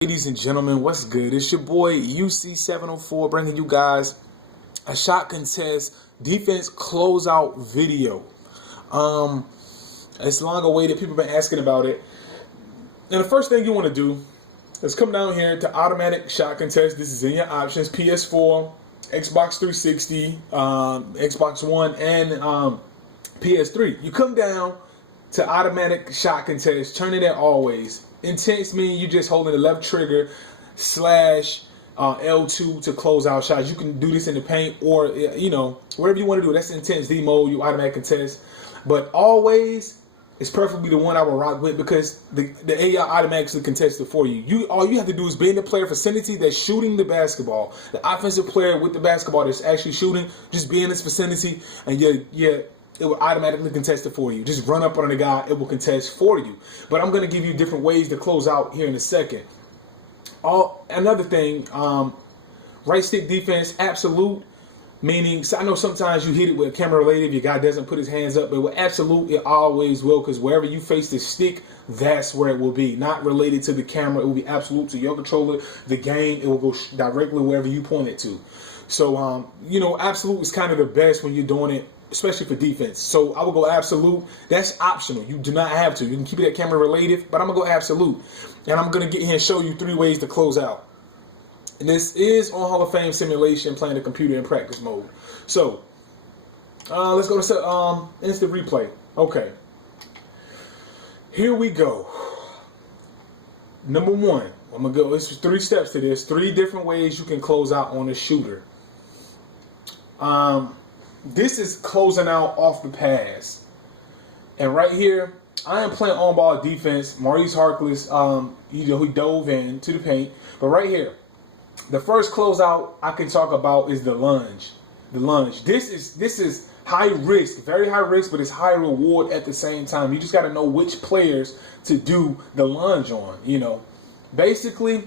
Ladies and gentlemen, what's good? It's your boy UC704 bringing you guys a shot contest defense closeout video. It's long awaited. People have been asking about it. And the first thing you want to do is come down here to automatic shot contest. This is in your options: PS4, Xbox 360, Xbox One, and PS3. You come down to automatic shot contest, turn it at always. Intense means you just holding the left trigger slash L2 to close out shots. You can do this in the paint or, whatever you want to do. That's intense D mode, you automatic contest. But always is perfectly the one I will rock with because the AI automatically contests it for you. All you have to do is be in the player vicinity that's shooting the basketball. The offensive player with the basketball that's actually shooting, just be in this vicinity and it will automatically contest it for you. Just run up on the guy, it will contest for you. But I'm going to give you different ways to close out here in a second. Another thing, right stick defense, absolute, meaning, I know sometimes you hit it with a camera related if your guy doesn't put his hands up, but with absolute, it always will, because wherever you face the stick, that's where it will be. Not related to the camera, it will be absolute to your controller, the game, it will go directly wherever you point it to. So, absolute is kind of the best when you're doing it, especially for defense. So I will go absolute. That's optional. You do not have to. You can keep it at camera related, but I'm going to go absolute. And I'm going to get here and show you 3 ways to close out. And this is on Hall of Fame simulation, playing the computer in practice mode. So let's go to instant replay. Okay. Here we go. Number 1. I'm going to go. It's 3 steps to this. 3 different ways you can close out on a shooter. This is closing out off the pass. And right here, I am playing on-ball defense. Maurice Harkless, he dove into the paint. But right here, the first closeout I can talk about is the lunge. The lunge. This is high risk, very high risk, but it's high reward at the same time. You just got to know which players to do the lunge on. Basically,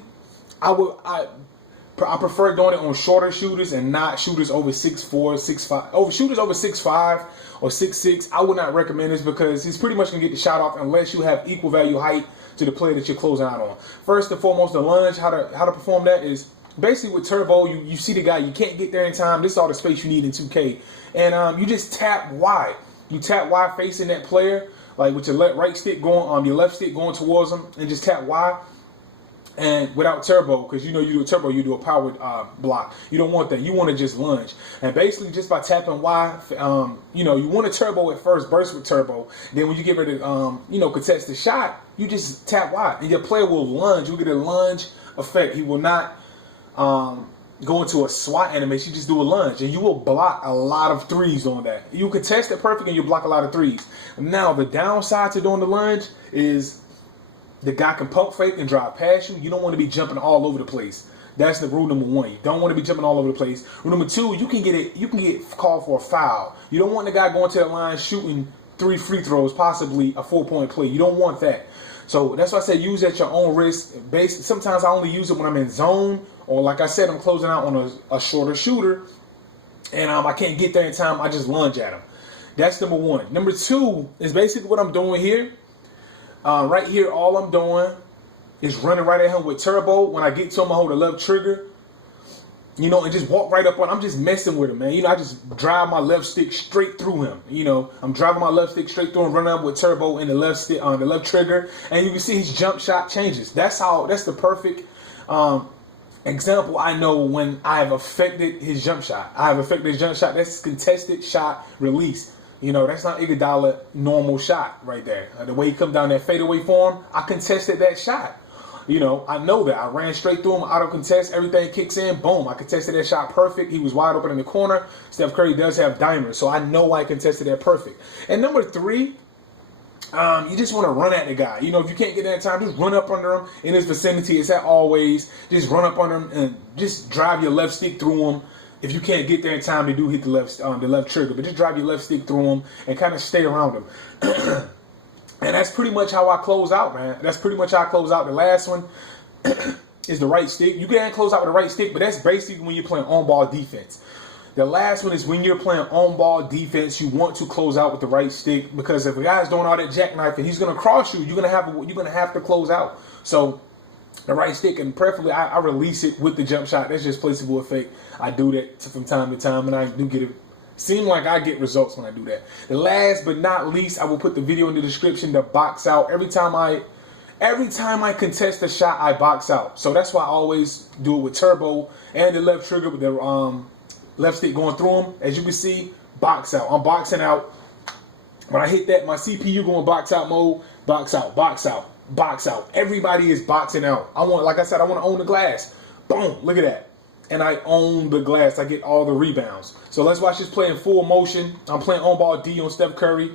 I prefer doing it on shorter shooters and not shooters over 6'4", 6'5". Shooters over 6'5" or 6'6", I would not recommend this because he's pretty much going to get the shot off unless you have equal value height to the player that you're closing out on. First and foremost, the lunge, how to perform that is basically with turbo, you see the guy, you can't get there in time. This is all the space you need in 2K. And you just tap Y. You tap Y facing that player, like with your right stick going, your left stick going towards him, and just tap Y. And without turbo, because you do a turbo, you do a powered block. You don't want that. You want to just lunge. And basically, just by tapping Y, you want a turbo at first, burst with turbo. Then when you get ready to, contest the shot, you just tap Y, and your player will lunge. You get a lunge effect. He will not go into a SWAT animation. You just do a lunge, and you will block a lot of 3's on that. You contest it perfect, and you block a lot of 3's. Now, the downside to doing the lunge is the guy can pump fake and drive past you. You don't want to be jumping all over the place. That's the rule number 1. You don't want to be jumping all over the place. Rule number 2, you can get called for a foul. You don't want the guy going to the line shooting 3 free throws, possibly a 4-point play. You don't want that. So that's why I say use at your own risk. Sometimes I only use it when I'm in zone, or like I said, I'm closing out on a shorter shooter, and I can't get there in time. I just lunge at him. That's number 1. Number 2 is basically what I'm doing here. Right here, all I'm doing is running right at him with turbo. When I get to him, I hold the left trigger, and just walk right up on him. I'm just messing with him, man. I just drive my left stick straight through him. I'm driving my left stick straight through him, running up with turbo in the left stick on the left trigger, and you can see his jump shot changes. That's the perfect example I know when I have affected his jump shot. That's contested shot release. That's not Iguodala normal shot right there. The way he come down that fadeaway form, I contested that shot. I know that. I ran straight through him, auto contest, everything kicks in, boom. I contested that shot perfect. He was wide open in the corner. Steph Curry does have dimers, so I know I contested that perfect. And number 3, you just want to run at the guy. If you can't get there in time, just run up under him in his vicinity. It's at always. Just run up under him and just drive your left stick through him. If you can't get there in time, they do hit the left trigger. But just drive your left stick through him and kind of stay around him. And that's pretty much how I close out, man. That's pretty much how I close out. The last one is the right stick. You can close out with the right stick, but that's basically when you're playing on-ball defense. The last one is when you're playing on-ball defense, you want to close out with the right stick, because if a guy's doing all that jackknife and he's going to cross you, you're gonna have to close out. So the right stick, and preferably I release it with the jump shot. That's just placebo effect. I do that from time to time, and I do get it. Seem like I get results when I do that. The last but not least, I will put the video in the description to box out. Every time I contest a shot, I box out. So that's why I always do it with turbo and the left trigger with the left stick going through them. As you can see, box out. I'm boxing out. When I hit that, my CPU going box out mode. Box out, box out, box out. Everybody is boxing out. Like I said, I want to own the glass. Boom, look at that. And I own the glass. I get all the rebounds. So let's watch this play in full motion. I'm playing on ball D on Steph Curry.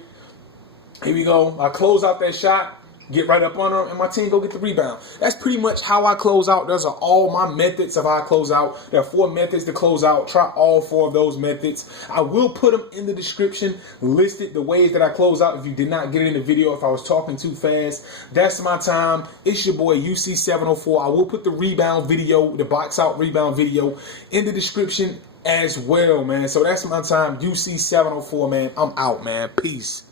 Here we go. I close out that shot, get right up on him, and my team go get the rebound. That's pretty much how I close out. Those are all my methods of how I close out. There are 4 methods to close out. Try all 4 of those methods. I will put them in the description, listed the ways that I close out if you did not get it in the video, if I was talking too fast. That's my time. It's your boy UC704. I will put the rebound video, the box out rebound video, in the description as well, man. So that's my time, UC704, man. I'm out, man. Peace.